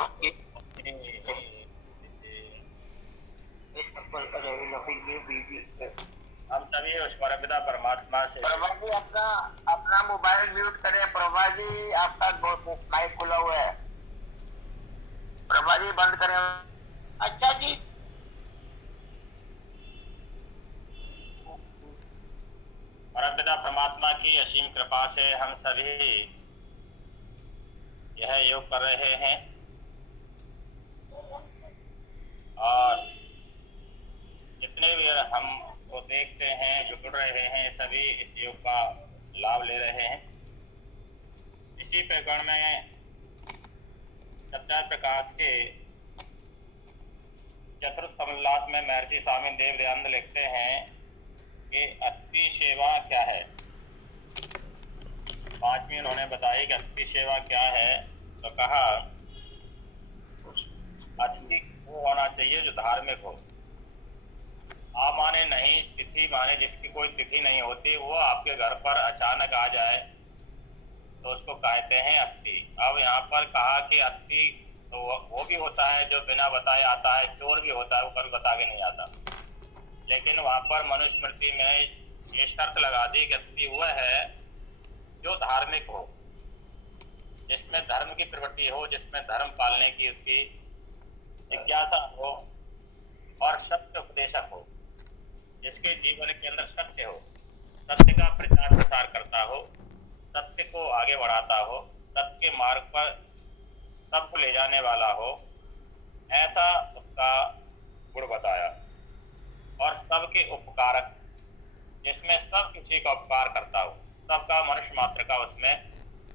हम सभी उस परमपिता परमात्मा से। प्रभा जी अपना अपना मोबाइल म्यूट करें। प्रभा जी आपका माइक खुला हुआ है। प्रभा जी बंद करें। अच्छा जी, परमपिता परमात्मा की असीम कृपा से हम सभी यह योग कर रहे हैं और जितने भी हम को देखते हैं, जुड़ रहे हैं, सभी इस योग का लाभ ले रहे हैं। इसी प्रकरण में सत्या प्रकाश के चतुर्थ कमलनाथ में महर्षि स्वामी देव दयानंद लिखते हैं कि अस्थि सेवा क्या है। पांचवी उन्होंने बताई कि अस्थि सेवा क्या है, तो कहा अस्थि वो होना चाहिए जो धार्मिक हो। आ माने नहीं, तिथि माने जिसकी कोई तिथि नहीं होती, वो आपके घर पर अचानक आ जाए तो उसको कहते हैं अस्थि। अब यहाँ पर कहा कि अस्थि तो वो भी होता है जो बिना बताए आता है, चोर भी होता है, वो कभी बता के नहीं आता। लेकिन वहां पर मनुस्मृति में ये शर्त लगा दी कि अस्थि वह है जो धार्मिक हो, जिसमें धर्म की प्रवृत्ति हो, जिसमें धर्म पालने की उसकी जिज्ञासा हो और सत्य उपदेशक हो, जिसके जीवन के अंदर सत्य हो, सत्य का प्रचार प्रसार करता हो, सत्य को आगे बढ़ाता हो, सत्य के मार्ग पर सबको ले जाने वाला हो, ऐसा उसका गुण बताया। और सबके उपकारक, जिसमें सब किसी का उपकार करता हो, सबका मनुष्य मात्र का उसमें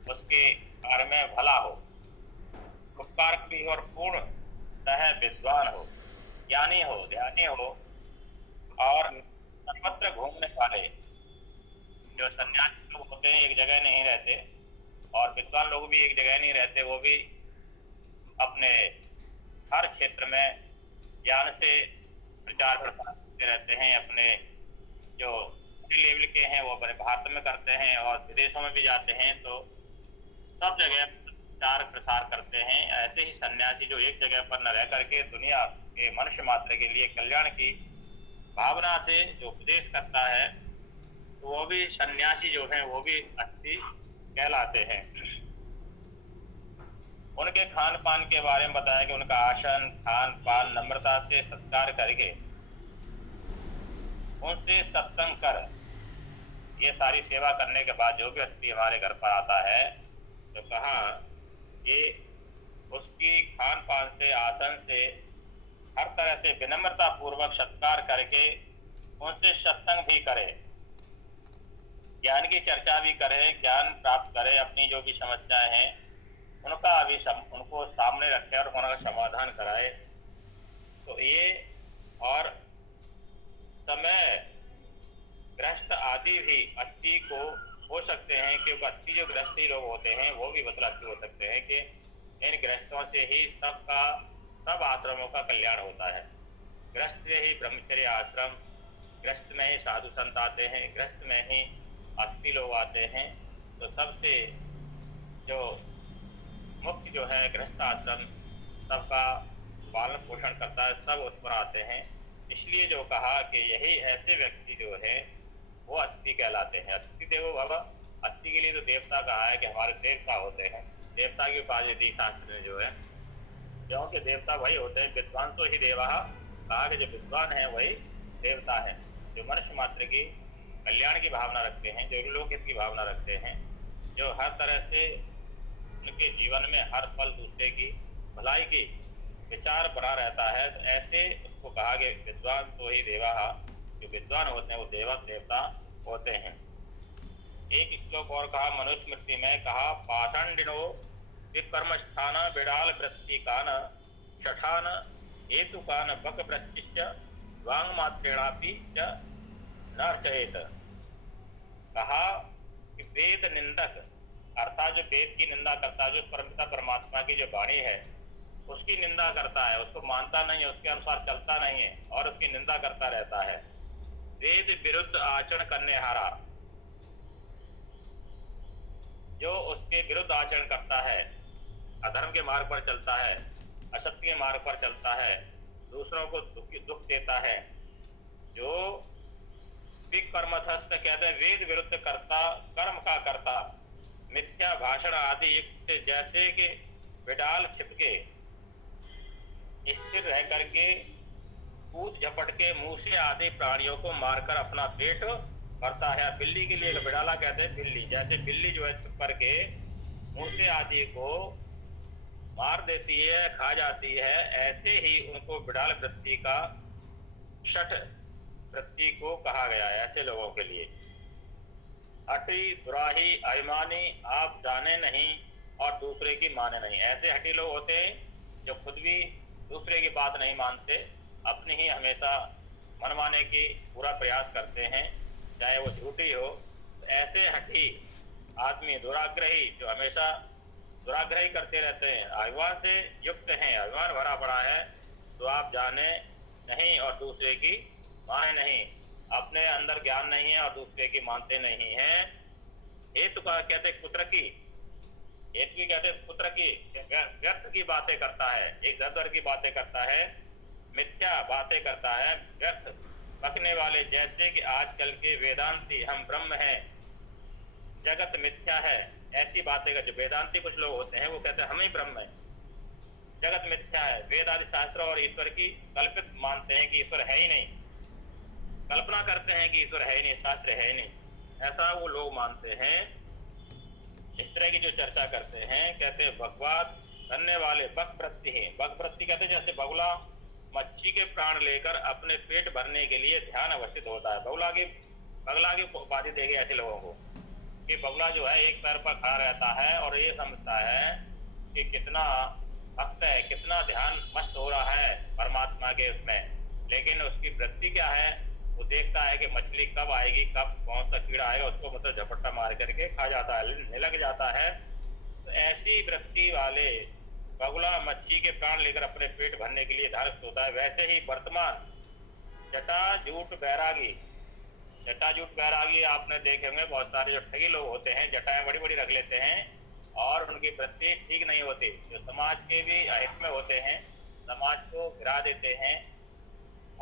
उसके कार्य में भला हो, उपकारक भी हो और पूर्णतः विद्वान हो, ज्ञानी हो, ध्यानी हो और सर्वत्र घूमने वाले। जो सन्यासी लोग होते हैं एक जगह नहीं रहते और विद्वान लोग भी एक जगह नहीं रहते, वो भी अपने हर क्षेत्र में ज्ञान से प्रचार प्रसार करते रहते हैं। अपने जो लेवल के हैं वो अपने भारत में करते हैं और विदेशों में भी जाते हैं, तो सब जगह प्रचार प्रसार करते हैं। ऐसे ही सन्यासी जो एक जगह पर न रह करके दुनिया के मनुष्य मात्र के लिए कल्याण की भावना से जो उपदेश करता है, तो वो भी सन्यासी जो हैं वो भी अस्थि कहलाते हैं। उनके खान पान के बारे में बताया कि उनका आसन, खान पान नम्रता से सत्कार करके उनसे सत्संग कर, ये सारी सेवा करने के बाद जो भी अतिथि हमारे घर पर आता है, तो कहा कि उसकी खान पान से, आसन से, हर तरह से विनम्रता पूर्वक सत्कार करके उनसे सत्संग भी करे, ज्ञान की चर्चा भी करे, ज्ञान प्राप्त करे, अपनी जो भी समस्याएं हैं उनका भी उनको सामने रखे और उनका समाधान कराए। तो ये और समय ग्रस्त आदि भी अस्थि को हो सकते हैं, क्योंकि अस्थि जो गृहस्थी लोग होते हैं वो भी मतलब हो सकते हैं कि इन गृहस्थों से ही सबका सब आश्रमों का कल्याण होता है। गृहस्थ से ही ब्रह्मचर्य आश्रम, गृहस्थ में ही साधु संत आते हैं, गृहस्थ में ही अस्थि लोग आते हैं। तो सबसे जो मुख्य जो है गृहस्थ आश्रम सबका पालन पोषण करता है, सब उस पर आते हैं। इसलिए जो कहा कि यही ऐसे व्यक्ति जो है वो अस्थि कहलाते हैं। अस्थि देवो भव, अस्थि के लिए तो देवता कहा है कि हमारे देवता होते हैं, देवता की उपाधि दी शास्त्र में जो है, क्योंकि देवता वही होते हैं। विद्वान तो ही देवा, कहा कि जो विद्वान है वही देवता है, जो मनुष्य मात्र की कल्याण की भावना रखते हैं, जो लोकहित की भावना रखते हैं, जो हर तरह से उनके जीवन में हर पल दूसरे की भलाई की विचार बना रहता है। तो ऐसे उसको कहा कि विद्वान तो ही देवा, जो विद्वान होते हैं वो देवता होते हैं। एक श्लोक और कहा मनुस्मृति में, कहा पाषांडिनो विकर्मस्थान बिड़ाल वृत्ति कान शठान हेतु कान बक वृत्तिश्च वांग मात्रेणापि च नर्चयेत। कहा कि वेद निंदक, अर्थात जो वेद की निंदा करता है, जो परमपिता परमात्मा की जो वाणी है उसकी निंदा करता है, उसको मानता नहीं है, उसके अनुसार चलता नहीं है और उसकी निंदा करता रहता है, वेद विरुद्ध आचरण करने हारा, जो उसके विरुद्ध आचरण करता है, अधर्म के मार्ग पर चलता है, असत्य के मार्ग पर चलता है, दूसरों को दुख देता है, जो विकर्मथस्थ कहते हैं वेद विरुद्ध करता, कर्म का करता, मिथ्या भाषण आदि युक्त जैसे कि बिडाल छिपके स्थिर रह करके कूद झपट के मूसे आदि प्राणियों को मारकर अपना पेट भरता है। बिल्ली के लिए बिड़ाला कहते हैं बिल्ली, जैसे बिल्ली जो है छुप करके मूसे आदि को मार देती है, खा जाती है, ऐसे ही उनको बिड़ाल वृत्ति का शठ वृत्ति को कहा गया है ऐसे लोगों के लिए। हठी, दुराही, अभिमानी, आप जाने नहीं और दूसरे की माने नहीं, ऐसे हठी लोग होते हैं जो खुद भी दूसरे की बात नहीं मानते, अपनी ही हमेशा मनमाने की पूरा प्रयास करते हैं, चाहे वो झूठी हो। तो ऐसे हठी आदमी दुराग्रही जो हमेशा दुराग्रही करते रहते हैं, अभिमान से युक्त हैं, अभिमान भरा पड़ा है, तो आप जाने नहीं और दूसरे की माने नहीं, अपने अंदर ज्ञान नहीं है और दूसरे की मानते नहीं हैं। हेतु का कहते पुत्र की, हेतु की कहते पुत्र की, व्यर्थ की बातें करता है, एक दर की बातें करता है, मिथ्या बातें करता है, व्यर्थ पकने वाले, जैसे कि आजकल के वेदांती हम ब्रह्म हैं, जगत मिथ्या है, ऐसी बातें का जो वेदांती कुछ लोग होते हैं वो कहते हैं हम ही ब्रह्म है, जगत मिथ्या है, वेद आदि शास्त्र और ईश्वर की कल्पित मानते हैं कि ईश्वर है ही नहीं, कल्पना करते हैं कि ईश्वर है ही नहीं, शास्त्र है ही नहीं, ऐसा वो लोग मानते हैं। इस तरह की जो चर्चा करते हैं, कहते हैं भगवान धन्य वाले बकवृत्ति है। बकवृत्ति कहते हैं जैसे बगुला मच्छी के प्राण लेकर अपने पेट भरने के लिए ध्यान अवस्थित होता है। बगला की उपाधि देगी ऐसे लोगों को कि बगुला जो है एक पैर पर खड़ा रहता है और ये समझता है कि कितना भक्त है, कितना ध्यान मस्त हो रहा है परमात्मा के उसमें, लेकिन उसकी वृत्ति क्या है, वो देखता है कि मछली कब आएगी, कब कौन सा कीड़ा आएगा, उसको मतलब झपट्टा मार करके खा जाता है, निलग जाता है। तो ऐसी वृत्ति वाले बगुला मच्छी के प्राण लेकर अपने पेट भरने के लिए धारक होता है। वैसे ही वर्तमान जटाजूट बैरागी, जटाजूट बैरागी आपने देखे होंगे, बहुत सारे जो ठगी लोग होते हैं जटाएं बड़ी बड़ी रख लेते हैं और उनकी वृत्ति ठीक नहीं होती, जो समाज के भी अहित में होते हैं, समाज को गिरा देते हैं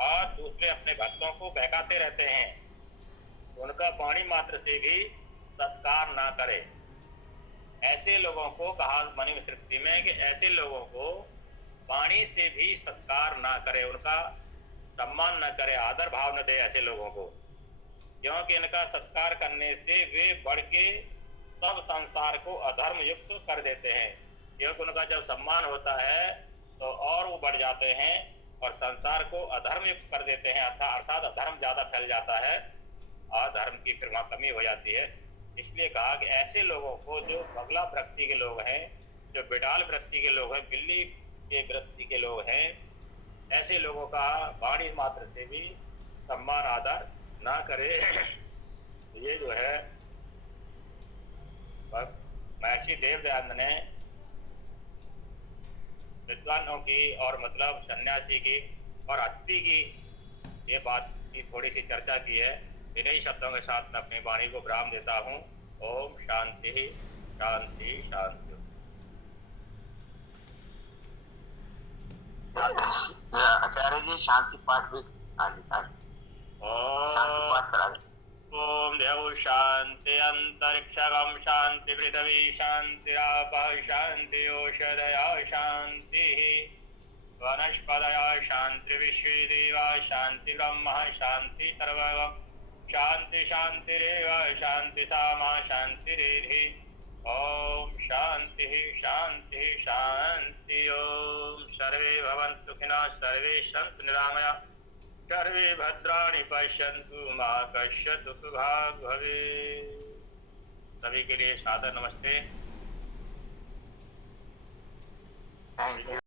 और दूसरे अपने भक्तों को बहकाते रहते हैं, उनका वाणी मात्र से भी सत्कार ना करे। ऐसे लोगों को कहा मनुस्मृति में कि ऐसे लोगों को वाणी से भी सत्कार ना करे, उनका सम्मान न करे, आदर भाव न दे ऐसे लोगों को, क्योंकि इनका सत्कार करने से वे बढ़ के सब संसार को अधर्म युक्त कर देते हैं। क्योंकि उनका जब सम्मान होता है तो और वो बढ़ जाते हैं और संसार को अधर्म युक्त कर देते हैं, अर्थात अधर्म ज्यादा फैल जाता है और धर्म की फिर वहां कमी हो जाती है। इसलिए कहा कि ऐसे लोगों को जो बगला वृत्ति के लोग हैं, जो बिडाल वृत्ति के लोग हैं, बिल्ली के वृत्ति के लोग हैं, ऐसे लोगों का वाणी मात्र से भी सम्मान आदर ना करे। ये जो है महर्षि देवदयानंद ने विद्वानों की और मतलब सन्यासी की और अतिथि की ये बात की थोड़ी सी चर्चा की है। इन्हीं शब्दों के साथ मैं अपनी वाणी को विराम देता हूँ। ओम शांति शांति शांति। आचार्य जी शांति पाठ भी शांति पाठ करा दें। ओम देव शांति अंतरिक्षगम शांति पृथ्वी शांति आपः शांति औषधया शांति वनस्पतया शांति विश्वे देवा शांति ब्रह्म शांति सर्वगम शांति शांतिरेव शांति सामा शांतिरेधि। ओम शांति शांति शांति। ओम सर्वे भवन्तु सुखिनः सर्वे सन्तु निरामया सर्वे भद्राणि पश्यन्तु मा कश्चित् दुःखभाग् भवेत्। सभी के लिए सादर नमस्ते। Thank you.